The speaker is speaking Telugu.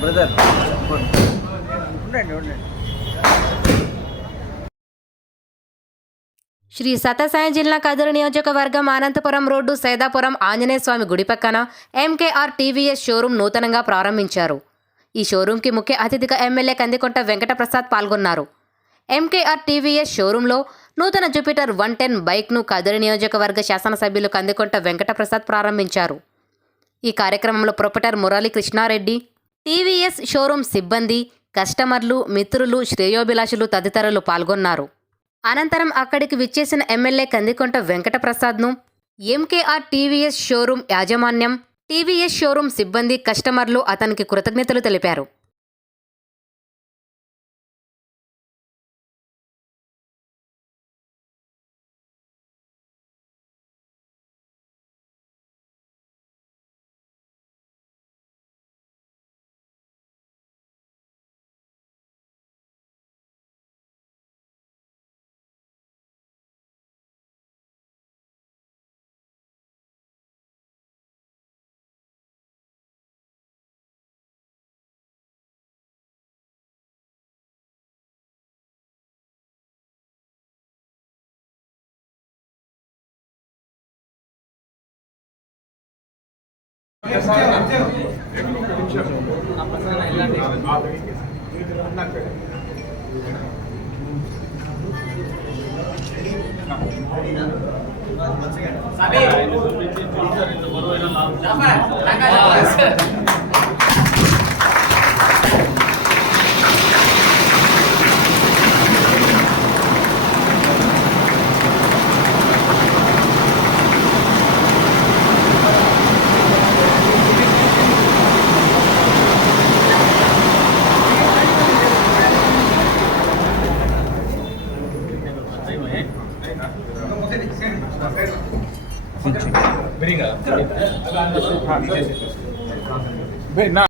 బ్రదర్ ఉండండి ఉండండి. శ్రీ సత్యసాయి జిల్లా కదురు నియోజకవర్గం అనంతపురం రోడ్డు సైదాపురం ఆంజనేయ స్వామి గుడి పక్కన ఎంకేఆర్ టీవీఎస్ షోరూం నూతనంగా ప్రారంభించారు. ఈ షోరూంకి ముఖ్య అతిథిగా ఎమ్మెల్యే కందికొంట వెంకటప్రసాద్ పాల్గొన్నారు. ఎంకేఆర్ టీవీఎస్ షోరూంలో నూతన జూపిటర్ వన్ టెన్ బైక్ను కదిరి నియోజకవర్గ శాసనసభ్యులు కందికొంట వెంకటప్రసాద్ ప్రారంభించారు. ఈ కార్యక్రమంలో proprietor Murali Krishnareddy TVS showroom సిబ్బంది కస్టమర్లు మిత్రులు శ్రేయోభిలాషులు తదితరులు పాల్గొన్నారు. అనంతరం అక్కడికి విచ్చేసిన ఎమ్మెల్యే కందికొంట వెంకటప్రసాద్ను ఎంకేఆర్ టీవీఎస్ షోరూం యాజమాన్యం టీవీఎస్ షోరూం సిబ్బంది కస్టమర్లు అతనికి కృతజ్ఞతలు తెలిపారు. మంచిగా నా